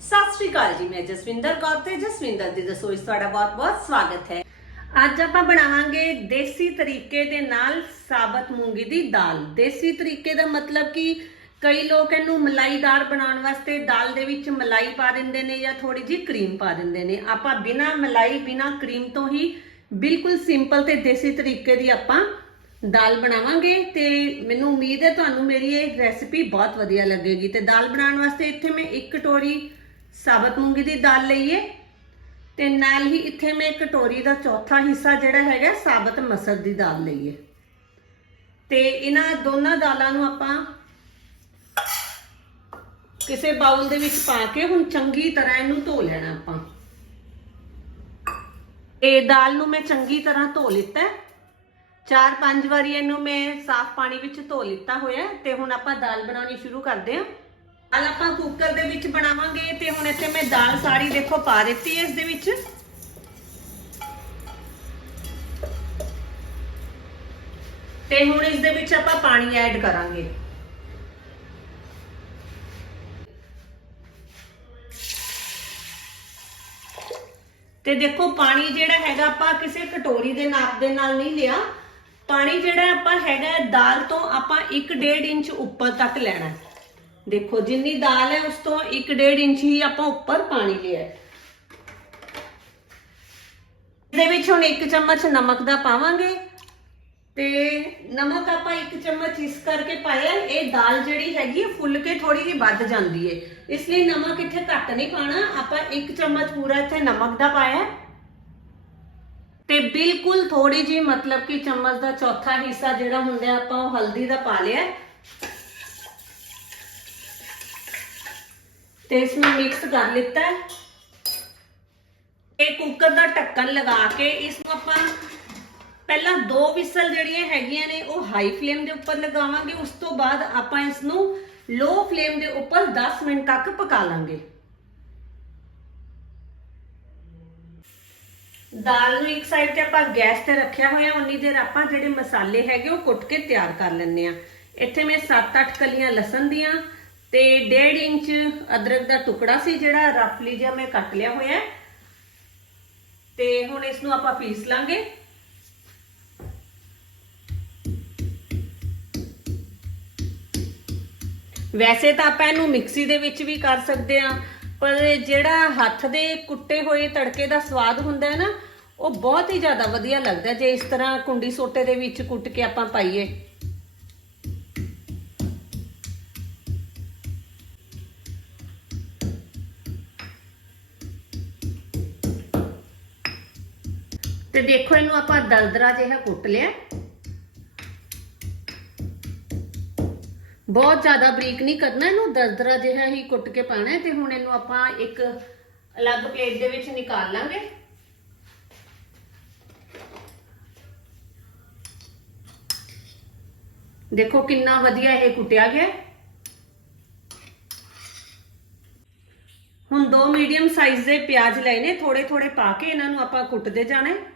ਸਤਿ ਸ਼੍ਰੀ ਅਕਾਲ ਜੀ, ਮੈਂ ਜਸਵਿੰਦਰ ਕੌਰ ਤੇ ਜਸਵਿੰਦਰ ਦੀ ਰਸੋਈ 'ਚ ਤੁਹਾਡਾ ਬਹੁਤ-ਬਹੁਤ ਸਵਾਗਤ ਹੈ। ਅੱਜ ਆਪਾਂ ਬਣਾਵਾਂਗੇ ਦੇਸੀ ਤਰੀਕੇ ਦੇ ਨਾਲ ਸਾਬਤ ਮੂੰਗੀ ਦੀ ਦਾਲ। ਦੇਸੀ ਤਰੀਕੇ ਦਾ ਮਤਲਬ ਕਿ ਕਈ ਲੋਕ ਇਹਨੂੰ ਮਲਾਈਦਾਰ ਬਣਾਉਣ ਵਾਸਤੇ ਦਾਲ ਦੇ ਵਿੱਚ ਮਲਾਈ ਪਾ ਦਿੰਦੇ ਨੇ ਜਾਂ ਥੋੜੀ ਜਿਹੀ ਕਰੀਮ ਪਾ ਦਿੰਦੇ ਨੇ। ਆਪਾਂ ਬਿਨਾ ਮਲਾਈ, ਬਿਨਾ ਕਰੀਮ ਤੋਂ ਹੀ ਬਿਲਕੁਲ ਸਿੰਪਲ ਤੇ ਦੇਸੀ ਤਰੀਕੇ ਦੀ ਆਪਾਂ ਦਾਲ ਬਣਾਵਾਂਗੇ ਤੇ ਮੈਨੂੰ ਉਮੀਦ ਹੈ ਤੁਹਾਨੂੰ ਮੇਰੀ ਇਹ ਰੈਸਿਪੀ ਬਹੁਤ ਵਧੀਆ ਲੱਗੇਗੀ। ਤੇ ਦਾਲ ਬਣਾਉਣ ਵਾਸਤੇ ਇੱਥੇ ਮੈਂ ਇੱਕ ਕਟੋਰੀ ਸਾਬਤ ਮੂੰਗੀ ਦੀ ਦਾਲ ਲਈਏ। ਹੈ ਤੇ ਨਾਲ ਹੀ ਇੱਥੇ ਮੈਂ ਕਟੋਰੀ ਦਾ ਚੌਥਾ ਹਿੱਸਾ ਜਿਹੜਾ ਹੈਗਾ ਸਾਬਤ ਮਸਰ ਦੀ ਦਾਲ ਲਈਏ। ਹੈ ਤੇ ਇਹਨਾਂ ਦੋਨਾਂ ਦਾਲਾਂ ਨੂੰ ਆਪਾਂ ਕਿਸੇ ਬਾਉਲ ਦੇ ਵਿੱਚ ਪਾ ਕੇ ਹੁਣ ਚੰਗੀ ਤਰ੍ਹਾਂ ਇਹਨੂੰ ਧੋ ਲੈਣਾ ਆਪਾਂ। ਇਹ ਦਾਲ ਨੂੰ ਮੈਂ ਚੰਗੀ ਤਰ੍ਹਾਂ ਧੋ ਲਿੱਤਾ ਚਾਰ ਪੰਜ ਵਾਰੀ ਇਹਨੂੰ ਮੈਂ ਸਾਫ਼ ਪਾਣੀ ਵਿੱਚ ਧੋ ਲਿੱਤਾ ਹੋਇਆ ਹੈ। ਤੇ ਹੁਣ ਆਪਾਂ ਦਾਲ ਬਣਾਉਣੀ ਸ਼ੁਰੂ ਕਰਦੇ ਹਾਂ। ਦਾਲ ਆਪਾਂ ਕੁੱਕਰ ਦੇ ਵਿੱਚ ਬਣਾਵਾਂਗੇ ਤੇ ਹੁਣ ਇੱਥੇ ਮੈਂ ਦਾਲ ਸਾਰੀ ਦੇਖੋ ਪਾ ਦਿੱਤੀ ਹੈ ਇਸ ਦੇ ਵਿੱਚ। ਤੇ ਹੁਣ ਇਸ ਦੇ ਵਿੱਚ ਆਪਾਂ ਪਾਣੀ ਐਡ ਕਰਾਂਗੇ। ਤੇ ਦੇਖੋ ਪਾਣੀ ਜਿਹੜਾ ਹੈਗਾ ਆਪਾਂ ਕਿਸੇ ਕਟੋਰੀ ਦੇ ਨਾਪ ਦੇ ਨਾਲ ਨਹੀਂ ਲਿਆ। ਪਾਣੀ ਜਿਹੜਾ ਆਪਾਂ ਹੈਗਾ ਦਾਲ ਤੋਂ ਆਪਾਂ 1.5 ਇੰਚ ਉੱਪਰ ਤੱਕ ਲੈਣਾ ਹੈ। ਦੇਖੋ, ਜਿੰਨੀ ਦਾਲ ਹੈ, ਉਸ ਤੋਂ 1.5 ਇੰਚ ਹੀ ਆਪਾਂ ਉੱਪਰ ਪਾਣੀ ਲਿਆ ਹੈ। ਇਹਦੇ ਵਿੱਚ ਹੁਣ 1 ਚਮਚ ਨਮਕ ਦਾ ਪਾਵਾਂਗੇ ਤੇ ਨਮਕ ਆਪਾਂ 1 ਚਮਚ ਇਸ ਕਰਕੇ ਪਾਇਆ, ਇਹ ਦਾਲ ਜਿਹੜੀ ਹੈਗੀ ਫੁੱਲ ਕੇ ਥੋੜੀ ਜਿਹੀ ਵੱਧ ਜਾਂਦੀ ਹੈ। ਇਸ ਲਈ ਨਮਕ ਇੱਥੇ ਘੱਟ ਨਹੀਂ ਪਾਣਾ ਆਪਾਂ 1 ਚਮਚ ਪੂਰਾ ਇੱਥੇ ਨਮਕ ਦਾ ਪਾਇਆ ਤੇ ਬਿਲਕੁਲ ਥੋੜੀ ਜਿਹੀ ਮਤਲਬ ਕਿ ਚਮਚ ਦਾ ਚੌਥਾ ਹਿੱਸਾ ਜਿਹੜਾ ਹੁੰਦਾ ਆਪਾਂ ਉਹ ਹਲਦੀ ਦਾ ਪਾ ਲਿਆ ਤੇ ਇਸ ਨੂੰ ਮਿਕਸ ਕਰ ਲਿੱਤਾ ਹੈ। ਇਹ ਕੁੱਕਰ ਦਾ ਢੱਕਣ ਲਗਾ ਕੇ ਇਸ ਨੂੰ ਆਪਾਂ ਪਹਿਲਾਂ ਦੋ ਵਿਸਲ ਜਿਹੜੀਆਂ ਹੈਗੀਆਂ ਨੇ ਉਹ ਹਾਈ ਫਲੇਮ ਦੇ ਉੱਪਰ ਲਗਾਵਾਂਗੇ। ਉਸ ਤੋਂ ਬਾਅਦ ਆਪਾਂ ਇਸ ਨੂੰ ਲੋ ਫਲੇਮ ਦੇ ਉੱਪਰ 10 ਮਿੰਟ ਤੱਕ ਪਕਾ ਲਾਂਗੇ। ਦਾਲ ਨੂੰ ਇੱਕ ਸਾਈਡ ਤੇ ਆਪਾਂ ਗੈਸ ਤੇ ਰੱਖਿਆ ਹੋਇਆ, ਉਨੀ ਦੇਰ ਆਪਾਂ ਜਿਹੜੇ ਮਸਾਲੇ ਹੈਗੇ ਉਹ ਕੁੱਟ ਕੇ ਤਿਆਰ ਕਰ ਲੈਣੇ ਆ ਇੱਥੇ ਮੈਂ 7-8 ਕਲੀਆਂ ਲਸਣ ਦੀਆਂ ਤੇ 1.5 ਇੰਚ ਅਦਰਕ ਦਾ ਟੁਕੜਾ ਸੀ ਜਿਹੜਾ ਰਫਲੀ ਜਿਹਾ ਮੈਂ ਕੱਟ ਲਿਆ ਹੋਇਆ ਤੇ ਹੁਣ ਇਸ ਨੂੰ ਆਪਾਂ ਪੀਸ ਲਾਂਗੇ। ਵੈਸੇ ਤਾਂ ਆਪਾਂ ਇਹਨੂੰ ਮਿਕਸੀ ਦੇ ਵਿੱਚ ਵੀ ਕਰ ਸਕਦੇ ਆ ਪਰ ਜਿਹੜਾ ਹੱਥ ਦੇ ਕੁੱਟੇ ਹੋਏ ਤੜਕੇ ਦਾ ਸਵਾਦ ਹੁੰਦਾ ਹੈ ਨਾ, ਉਹ ਬਹੁਤ ਹੀ ਜ਼ਿਆਦਾ ਵਧੀਆ ਲੱਗਦਾ ਜੇ ਇਸ ਤਰ੍ਹਾਂ ਕੁੰਡੀ ਸੋਟੇ ਦੇ ਵਿੱਚ ਕੁੱਟ ਕੇ ਆਪਾਂ ਪਾਈਏ। ਤੇ ਦੇਖੋ ਇਹਨੂੰ ਆਪਾਂ ਦਰਦਰਾ ਜਿਹਾ ਕੁੱਟ ਲਿਆ। ਬਹੁਤ ਜ਼ਿਆਦਾ ਬਰੀਕ ਨਹੀਂ ਕਰਨਾ, ਇਹਨੂੰ ਦਰਦਰਾ ਜਿਹਾ ਹੀ ਕੁੱਟ ਕੇ ਪਾਣਾ ਤੇ ਹੁਣ ਇਹਨੂੰ ਆਪਾਂ ਇੱਕ ਅਲੱਗ ਪਲੇਟ ਦੇ ਵਿੱਚ ਨਿਕਾਲ ਲਾਂਗੇ। ਦੇਖੋ ਕਿੰਨਾ ਵਧੀਆ ਇਹ ਕੁੱਟਿਆ ਗਿਆ ਹੁਣ ਦੋ ਮੀਡੀਅਮ ਸਾਈਜ਼ ਦੇ ਪਿਆਜ਼ ਲਏ ਨੇ ਥੋੜੇ ਥੋੜੇ ਪਾ ਕੇ ਇਹਨਾਂ ਨੂੰ ਆਪਾਂ ਕੁੱਟਦੇ ਜਾਣਾ ਹੈ।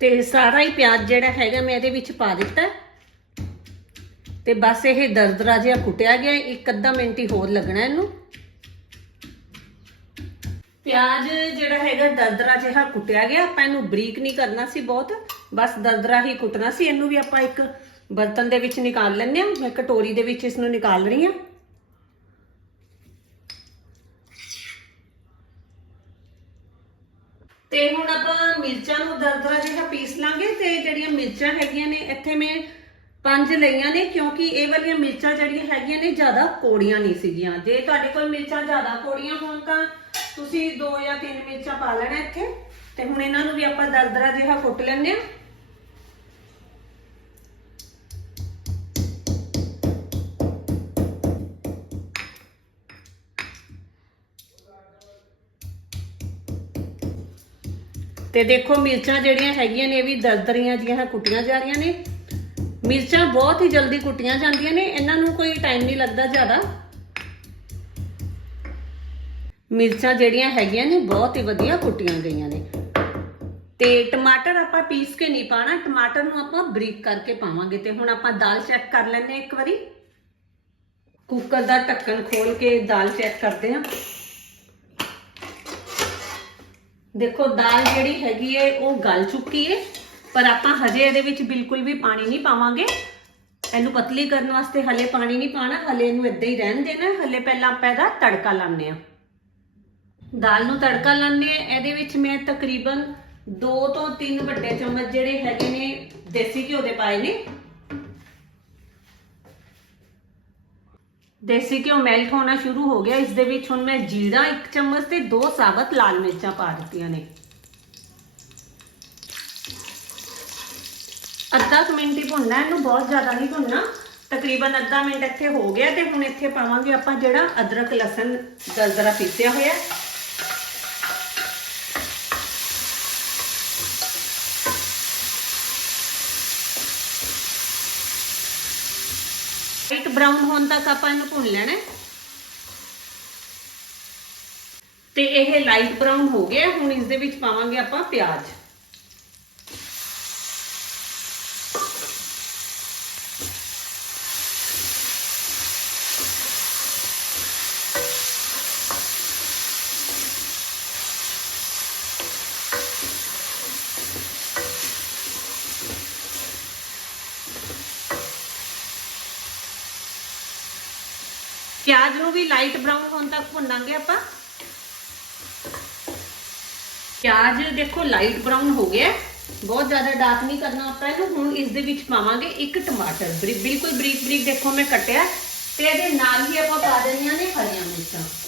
ਤੇ ਸਾਰਾ ਹੀ ਪਿਆਜ਼ ਜਿਹੜਾ ਹੈਗਾ ਮੈਂ ਇਹਦੇ ਵਿੱਚ ਪਾ ਦਿੱਤਾ। ਹੈ। ਤੇ ਬਸ ਇਹ ਦਰਦਰਾ ਜਿਹਾ ਕੁੱਟਿਆ ਗਿਆ, ਇੱਕ ਅੱਧਾ ਮਿੰਟ ਹੀ ਹੋਰ ਲੱਗਣਾ ਇਹਨੂੰ। ਪਿਆਜ਼ ਜਿਹੜਾ ਹੈਗਾ ਦਰਦਰਾ ਜਿਹਾ ਕੁੱਟਿਆ ਗਿਆ, ਆਪਾਂ ਇਹਨੂੰ ਬਰੀਕ ਨਹੀਂ ਕਰਨਾ ਸੀ ਬਹੁਤ, ਬਸ ਦਰਦਰਾ ਹੀ ਕੁੱਟਣਾ ਸੀ। ਇਹਨੂੰ ਵੀ ਆਪਾਂ ਇੱਕ ਬਰਤਨ ਦੇ ਵਿੱਚ ਨਿਕਾਲ ਲੈਂਦੇ ਹਾਂ ਮੈਂ ਕਟੋਰੀ ਦੇ ਵਿੱਚ ਇਸ ਨੂੰ ਨਿਕਾਲ ਰਹੀ ਹਾਂ ਤੇ ਹੁਣ ਆਪਾਂ ਮਿਰਚਾਂ ਨੂੰ ਦਰਦਰਾ ਜਿਹਾ ਪੀਸ ਲਾਂਗੇ ਤੇ ਜਿਹੜੀਆਂ ਮਿਰਚਾਂ ਹੈਗੀਆਂ ਨੇ, ਇੱਥੇ ਮੈਂ ਪੰਜ ਲਈਆਂ ਨੇ ਕਿਉਂਕਿ ਇਹ ਵਾਲੀਆਂ ਮਿਰਚਾਂ ਜਿਹੜੀਆਂ ਹੈਗੀਆਂ ਨੇ ਜ਼ਿਆਦਾ ਕੋੜੀਆਂ ਨਹੀਂ ਸੀਗੀਆਂ। ਜੇ ਤੁਹਾਡੇ ਕੋਲ ਮਿਰਚਾਂ ਜ਼ਿਆਦਾ ਕੋੜੀਆਂ ਹੋਣ ਤਾਂ ਤੁਸੀਂ ਦੋ ਜਾਂ ਤਿੰਨ ਮਿਰਚਾਂ ਪਾ ਲੈਣਾ ਇੱਥੇ ਤੇ ਹੁਣ ਇਹਨਾਂ ਨੂੰ ਵੀ ਆਪਾਂ ਦਰਦਰਾ ਜਿਹਾ ਕੁੱਟ ਲੈਂਦੇ ਆ ਤੇ ਦੇਖੋ ਮਿਰਚਾਂ ਜਿਹੜੀਆਂ ਹੈਗੀਆਂ ਨੇ, ਇਹ ਵੀ ਦਰਦਰੀਆਂ ਜੀਆਂ ਕੁੱਟੀਆਂ ਜਾ ਰਹੀਆਂ ਨੇ। ਮਿਰਚਾਂ ਬਹੁਤ ਹੀ ਜਲਦੀ ਕੁੱਟੀਆਂ ਜਾਂਦੀਆਂ ਨੇ, ਇਹਨਾਂ ਨੂੰ ਕੋਈ ਟਾਈਮ ਨਹੀਂ ਲੱਗਦਾ ਜ਼ਿਆਦਾ। ਮਿਰਚਾਂ ਜਿਹੜੀਆਂ ਹੈਗੀਆਂ ਨੇ, ਬਹੁਤ ਹੀ ਵਧੀਆ ਕੁੱਟੀਆਂ ਗਈਆਂ ਨੇ। ਤੇ ਟਮਾਟਰ ਆਪਾਂ ਪੀਸ ਕੇ ਨਹੀਂ ਪਾਣਾ ਟਮਾਟਰ ਨੂੰ ਆਪਾਂ ਬਰੀਕ ਕਰਕੇ ਪਾਵਾਂਗੇ ਤੇ ਹੁਣ ਆਪਾਂ ਦਾਲ ਚੈੱਕ ਕਰ ਲੈਂਦੇ ਹਾਂ ਇੱਕ ਵਾਰੀ। ਕੁੱਕਰ ਦਾ ਢੱਕਣ ਖੋਲ ਕੇ ਦਾਲ ਚੈੱਕ ਕਰਦੇ ਹਾਂ। ਦੇਖੋ, ਦਾਲ ਜਿਹੜੀ ਹੈਗੀ ਹੈ ਉਹ ਗਲ ਚੁੱਕੀ ਹੈ ਪਰ ਆਪਾਂ ਹਜੇ ਇਹਦੇ ਵਿੱਚ ਬਿਲਕੁਲ ਵੀ ਪਾਣੀ ਨਹੀਂ ਪਾਵਾਂਗੇ। ਇਹਨੂੰ ਪਤਲੀ ਕਰਨ ਵਾਸਤੇ ਹਲੇ ਪਾਣੀ ਨਹੀਂ ਪਾਣਾ, ਹਲੇ ਇਹਨੂੰ ਇਦਾਂ ਹੀ ਰਹਿਣ ਦੇਣਾ ਹਲੇ ਪਹਿਲਾਂ ਆਪਾਂ ਇਹਦਾ ਤੜਕਾ ਲਾਉਂਦੇ ਆ ਦਾਲ ਨੂੰ ਤੜਕਾ ਲਾਉਂਦੇ ਆ ਇਹਦੇ ਵਿੱਚ ਮੈਂ ਤਕਰੀਬਨ 2 ਤੋਂ 3 ਵੱਡੇ ਚਮਚ ਜਿਹੜੇ ਹੈਗੇ ਨੇ ਦੇਸੀ ਘਿਓ ਦੇ ਪਾਏ ਨੇ। ਦੇਸੀ ਘਿਓ ਮੈਲਟ ਹੋਣਾ ਸ਼ੁਰੂ ਹੋ ਗਿਆ। ਇਸ ਦੇ ਵਿੱਚ ਹੁਣ ਮੈਂ ਜੀਰਾ 1 ਚਮਚ ਤੇ 2 ਸਾਬਤ ਲਾਲ ਮਿਰਚਾਂ ਪਾ ਦਿੱਤੀਆਂ ਨੇ। ਅੱਧਾ ਕੁ ਮਿੰਟ ਹੀ ਭੁੰਨਣਾ, ਇਹਨੂੰ ਬਹੁਤ ਜ਼ਿਆਦਾ ਨਹੀਂ ਭੁੰਨਣਾ। ਤਕਰੀਬਨ ਅੱਧਾ ਮਿੰਟ ਇੱਥੇ ਹੋ ਗਿਆ ਤੇ ਹੁਣ ਇੱਥੇ ਪਾਵਾਂਗੇ ਆਪਾਂ ਜਿਹੜਾ ਅਦਰਕ ਲਸਣ ਦਰਦਰਾ ਪੀਸਿਆ ਹੋਇਆ। ਲਾਈਟ ਬ੍ਰਾਊਨ ਹੋਣ ਤੱਕ ਆਪਾਂ ਇਹਨੂੰ ਭੁੰਨ ਲੈਣਾ ਤੇ ਇਹ ਲਾਈਟ ਬ੍ਰਾਊਨ ਹੋ ਗਿਆ ਹੁਣ ਇਸ ਦੇ ਵਿੱਚ ਪਾਵਾਂਗੇ ਆਪਾਂ ਪਿਆਜ਼। ਪਿਆਜ਼ ਨੂੰ ਵੀ ਲਾਈਟ ਬ੍ਰਾਊਨ ਹੋਣ ਤੱਕ ਭੁੰਨਾਂਗੇ ਆਪਾਂ। ਪਿਆਜ਼ ਦੇਖੋ ਲਾਈਟ ਬ੍ਰਾਊਨ ਹੋ ਗਿਆ ਬਹੁਤ ਜ਼ਿਆਦਾ ਡਾਰਕ ਨਹੀਂ ਕਰਨਾ ਆਪਾਂ ਇਹਨੂੰ। ਹੁਣ ਇਸ ਦੇ ਵਿੱਚ ਪਾਵਾਂਗੇ ਇੱਕ ਟਮਾਟਰ ਬਰੀ- ਬਿਲਕੁਲ ਬਰੀਕ ਬਰੀਕ ਦੇਖੋ ਮੈਂ ਕੱਟਿਆ। ਤੇ ਇਹਦੇ ਨਾਲ ਹੀ ਆਪਾਂ ਪਾ ਦੇਣੀਆਂ ਨੇ ਹਰੀਆਂ ਮਿਰਚਾਂ।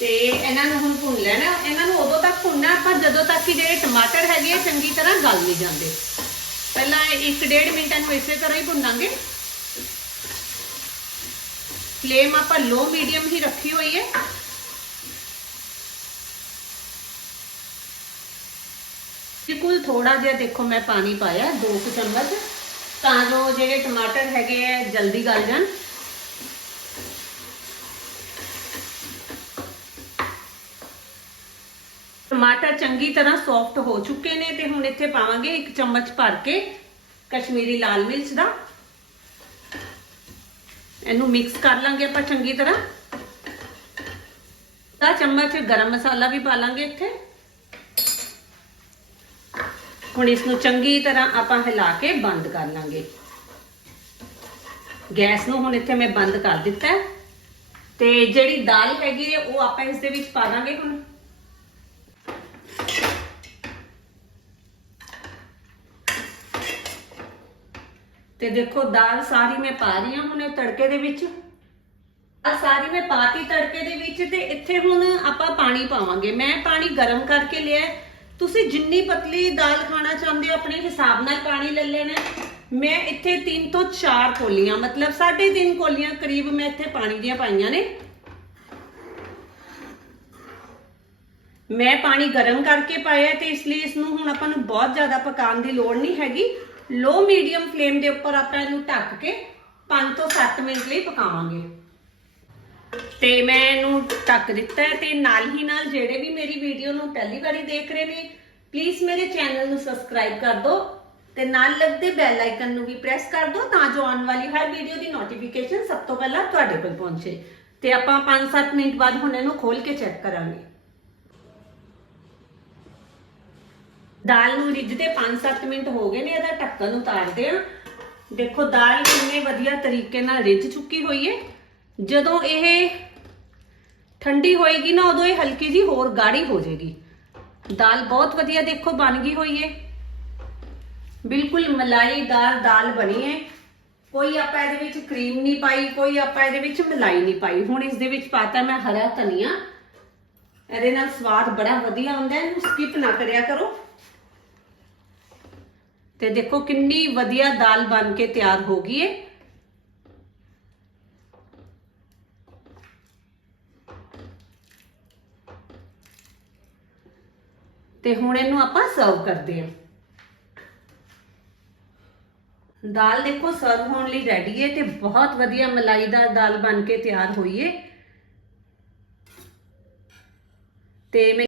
ਤੇ ਇਹਨਾਂ ਨੂੰ ਹੁਣ ਭੁੰਨ ਲੈਣਾ। ਇਹਨਾਂ ਨੂੰ ਉਦੋਂ ਤੱਕ ਭੁੰਨਣਾ ਆਪਾਂ ਜਦੋਂ ਤੱਕ ਕਿ ਜਿਹੜੇ ਟਮਾਟਰ ਹੈਗੇ ਆ, ਚੰਗੀ ਤਰ੍ਹਾਂ ਗਲ ਨਹੀਂ ਜਾਂਦੇ। ਪਹਿਲਾਂ 1.5 ਮਿੰਟ ਇਹਨੂੰ ਇਸੇ ਤਰ੍ਹਾਂ ਹੀ ਭੁੰਨਾਂਗੇ। ਫਲੇਮ ਆਪਾਂ ਲੋ ਮੀਡੀਅਮ ਹੀ ਰੱਖੀ ਹੋਈ ਹੈ। ਬਿਲਕੁਲ ਥੋੜਾ ਜਿਹਾ ਦੇਖੋ, ਮੈਂ ਪਾਣੀ ਪਾਇਆ, ਦੋ ਕੁ ਚਮਚ। ਤਾਂ ਜੋ ਜਿਹੜੇ ਟਮਾਟਰ ਹੈਗੇ ਆ, ਜਲਦੀ ਗਲ ਜਾਣ। ਟਮਾਟਰ ਚੰਗੀ ਤਰ੍ਹਾਂ ਸੌਫਟ ਹੋ ਚੁੱਕੇ ਨੇ ਤੇ ਹੁਣ ਇੱਥੇ ਪਾਵਾਂਗੇ ਇੱਕ ਚਮਚ ਭਰ ਕੇ ਕਸ਼ਮੀਰੀ ਲਾਲ ਮਿਰਚ ਦਾ। ਇਹਨੂੰ ਮਿਕਸ ਕਰ ਲਾਂਗੇ ਆਪਾਂ ਚੰਗੀ ਤਰ੍ਹਾਂ। ਦਾ ਚਮਚ ਗਰਮ ਮਸਾਲਾ ਵੀ ਪਾ ਲਾਂਗੇ ਇੱਥੇ। ਹੁਣ ਇਸ ਨੂੰ ਚੰਗੀ ਤਰ੍ਹਾਂ ਆਪਾਂ ਹਿਲਾ ਕੇ ਬੰਦ ਕਰ ਲਾਂਗੇ। ਗੈਸ ਨੂੰ ਹੁਣ ਇੱਥੇ ਮੈਂ ਬੰਦ ਕਰ ਦਿੱਤਾ ਤੇ ਜਿਹੜੀ ਦਾਲ ਹੈਗੀ ਹੈ, ਉਹ ਆਪਾਂ ਇਸ ਦੇ ਵਿੱਚ ਪਾ ਦਾਂਗੇ ਹੁਣ। ਤੇ ਦੇਖੋ ਦਾਲ ਸਾਰੀ ਮੈਂ ਪਾ ਰਹੀ ਹਾਂ ਹੁਣ ਤੜਕੇ ਦੇ ਵਿੱਚ। ਆ ਸਾਰੀ ਮੈਂ ਪਾਤੀ ਤੜਕੇ ਦੇ ਵਿੱਚ ਤੇ ਇੱਥੇ ਹੁਣ ਆਪਾਂ ਪਾਣੀ ਪਾਵਾਂਗੇ। ਮੈਂ ਪਾਣੀ ਗਰਮ ਕਰਕੇ ਲਿਆ ਤੁਸੀਂ ਜਿੰਨੀ ਪਤਲੀ ਦਾਲ ਖਾਣਾ ਚਾਹੁੰਦੇ ਹੋ, ਆਪਣੇ ਹਿਸਾਬ ਨਾਲ ਪਾਣੀ ਲੈ ਲੈਣਾ ਮੈਂ ਇੱਥੇ 3 ਤੋਂ 4 ਕੋਲੀਆਂ, ਮਤਲਬ 3.5 ਕੋਲੀਆਂ ਕਰੀਬ ਮੈਂ ਇੱਥੇ ਪਾਣੀ ਦੀਆਂ ਪਾਈਆਂ ਨੇ। ਮੈਂ ਪਾਣੀ ਗਰਮ ਕਰਕੇ ਪਾਇਆ ਤੇ ਇਸ ਲਈ ਇਸ ਨੂੰ ਹੁਣ ਆਪਾਂ ਨੂੰ ਬਹੁਤ ਜ਼ਿਆਦਾ ਪਕਾਉਣ ਦੀ ਲੋੜ ਨਹੀਂ ਹੈਗੀ। ਲੋ ਮੀਡੀਅਮ ਫਲੇਮ ਦੇ ਉੱਪਰ ਆਪਾਂ ਇਹਨੂੰ ਢੱਕ ਕੇ 5 ਤੋਂ 7 ਮਿੰਟ ਲਈ ਪਕਾਵਾਂਗੇ। ਤੇ ਮੈਂ ਇਹਨੂੰ ਢੱਕ ਦਿੱਤਾ ਹੈ ਤੇ ਨਾਲ ਹੀ ਨਾਲ ਜਿਹੜੇ ਵੀ ਮੇਰੀ ਵੀਡੀਓ ਨੂੰ ਪਹਿਲੀ ਵਾਰੀ ਦੇਖ ਰਹੇ ਨੇ ਪਲੀਜ਼ ਮੇਰੇ ਚੈਨਲ ਨੂੰ ਸਬਸਕ੍ਰਾਈਬ ਕਰ ਦਿਓ ਤੇ ਨਾਲ ਲੱਗਦੇ ਬੈਲ ਆਈਕਨ ਨੂੰ ਵੀ ਪ੍ਰੈਸ ਕਰ ਦਿਓ ਤਾਂ ਜੋ ਆਉਣ ਵਾਲੀ ਹਰ ਵੀਡੀਓ ਦੀ ਨੋਟੀਫਿਕੇਸ਼ਨ ਸਭ ਤੋਂ ਪਹਿਲਾਂ ਤੁਹਾਡੇ ਕੋਲ ਪਹੁੰਚੇ। ਤੇ ਆਪਾਂ 5-7 ਮਿੰਟ ਬਾਅਦ ਹੁਣ ਇਹਨੂੰ ਖੋਲ ਕੇ ਚੈੱਕ ਕਰਾਂਗੇ। ਦਾਲ ਨੂੰ ਰਿੱਝਦੇ 5-7 ਮਿੰਟ ਹੋ ਗਏ ਨੇ, ਇਹਦਾ ਢੱਕਣ ਉਤਾਰਦੇ ਆ ਦੇਖੋ, ਦਾਲ ਕਿੰਨੇ ਵਧੀਆ ਤਰੀਕੇ ਨਾਲ ਰਿੱਝ ਚੁੱਕੀ ਹੋਈ ਹੈ ਜਦੋਂ ਇਹ ਠੰਡੀ ਹੋਏਗੀ ਨਾ, ਉਦੋਂ ਇਹ ਹਲਕੀ ਜੀ ਹੋਰ ਗਾੜੀ ਹੋ ਜਾਏਗੀ। ਦਾਲ ਬਹੁਤ ਵਧੀਆ ਦੇਖੋ ਬਣ ਗਈ ਹੋਈ ਹੈ ਬਿਲਕੁਲ ਮਲਾਈਦਾਰ ਦਾਲ ਬਣੀ ਹੈ ਕੋਈ ਆਪਾਂ ਇਹਦੇ ਵਿੱਚ ਕਰੀਮ ਨਹੀਂ ਪਾਈ, ਕੋਈ ਆਪਾਂ ਇਹਦੇ ਵਿੱਚ ਮਲਾਈ ਨਹੀਂ ਪਾਈ। ਹੁਣ ਇਸ ਦੇ ਵਿੱਚ ਪਾਤਾ ਮੈਂ ਹਰਾ ਧਨੀਆ। ਇਹਦੇ ਨਾਲ ਸਵਾਦ ਬੜਾ ਵਧੀਆ ਆਉਂਦਾ ਹੈ ਇਹਨੂੰ ਸਕਿਪ ਨਾ ਕਰਿਆ ਕਰੋ। ਤੇ ਦੇਖੋ ਕਿੰਨੀ ਵਧੀਆ ਦਾਲ ਬਣ ਕੇ ਤਿਆਰ ਹੋ ਗਈ ਹੈ ਤੇ ਹੁਣ ਇਹਨੂੰ ਆਪਾਂ ਸਰਵ ਕਰਦੇ ਹਾਂ ਦਾਲ ਦੇਖੋ ਸਰਵ ਹੋਣ ਲਈ ਰੈਡੀ ਹੈ ਤੇ ਬਹੁਤ ਵਧੀਆ ਮਲਾਈਦਾਰ ਦਾਲ ਬਣ ਕੇ ਤਿਆਰ ਹੋਈ ਹੈ ਤੇ ਮੈਂ